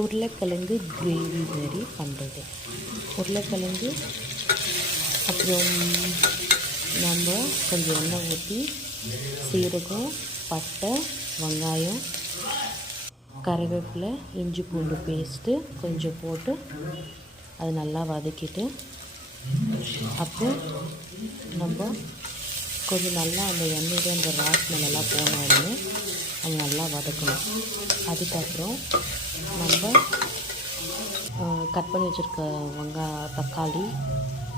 உருளைக்கிழங்கு கிரேவி மாதிரி பண்ணுறது. உருளைக்கிழங்கு அப்புறம் நம்ம கொஞ்சம் எண்ணெய் ஊற்றி சீரகம், பட்டை, வெங்காயம், கறிவேப்பிலை, இஞ்சி பூண்டு பேஸ்ட்டு கொஞ்சம் போட்டு அது நல்லா வதக்கிட்டு அப்புறம் நம்ம கொஞ்சம் நல்லா அந்த எண்ணெயில் அந்த வாசனைலாம் போன உடனே அது நல்லா வதக்கணும். அதுக்கப்புறம் நம்ம கட் பண்ணி வச்சுருக்க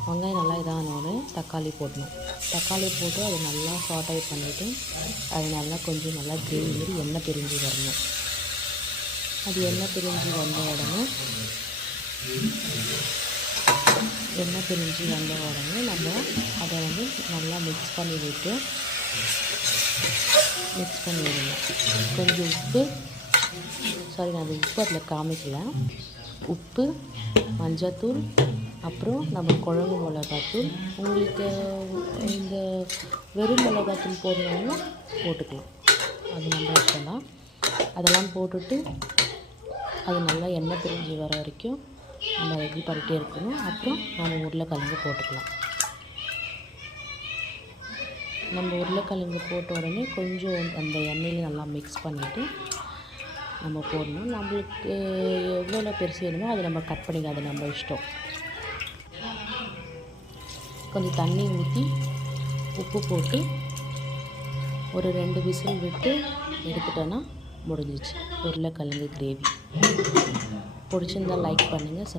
வெங்காயம் நல்லா இதானோடனே தக்காளி போடணும். தக்காளி போட்டு அதை நல்லா சாட்டை பண்ணிவிட்டு அது நல்லா கொஞ்சம் நல்லா கிரேவி மாதிரி எண்ணெய் பிரிஞ்சு வரணும். அது எண்ணெய் பிரிஞ்சு வந்த உடனே நம்ம அதை நல்லா மிக்ஸ் பண்ணி விடணும். கொஞ்சம் உப்பு, நான் அது உப்பு அதில் காமிக்கல. உப்பு, மஞ்சத்தூள், அப்புறம் நம்ம குழம்பு மிளகாத்தூள். உங்களுக்கு இந்த வெறும் மிளகாத்தூள் போடணும்னா போட்டுக்கலாம், அது நம்ம இஷ்டம்தான். அதெல்லாம் போட்டுட்டு அது நல்லா எண்ணெய் பிரிஞ்சு வர வரைக்கும் நம்ம ரெடி பண்ணிகிட்டே இருக்கணும். அப்புறம் நம்ம உருளைக்கிழங்கு போட்டுக்கலாம். நம்ம உருளைக்கிழங்கு போட்ட உடனே கொஞ்சம் அந்த எண்ணெயில் நல்லா மிக்ஸ் பண்ணிவிட்டு நம்ம போடணும். நம்மளுக்கு எவ்வளோ பெருசு வேணுமோ அதை நம்ம கட் பண்ணிக்கலாம், அது நம்ம இஷ்டம். கொஞ்சம் தண்ணி ஊற்றி உப்பு போட்டு ஒரு 2 விசில் விட்டு எடுத்துட்டோன்னா முடிஞ்சிச்சு உருளைக்கிழங்கு கிரேவி. பிடிச்சிருந்தால் லைக் பண்ணுங்கள்.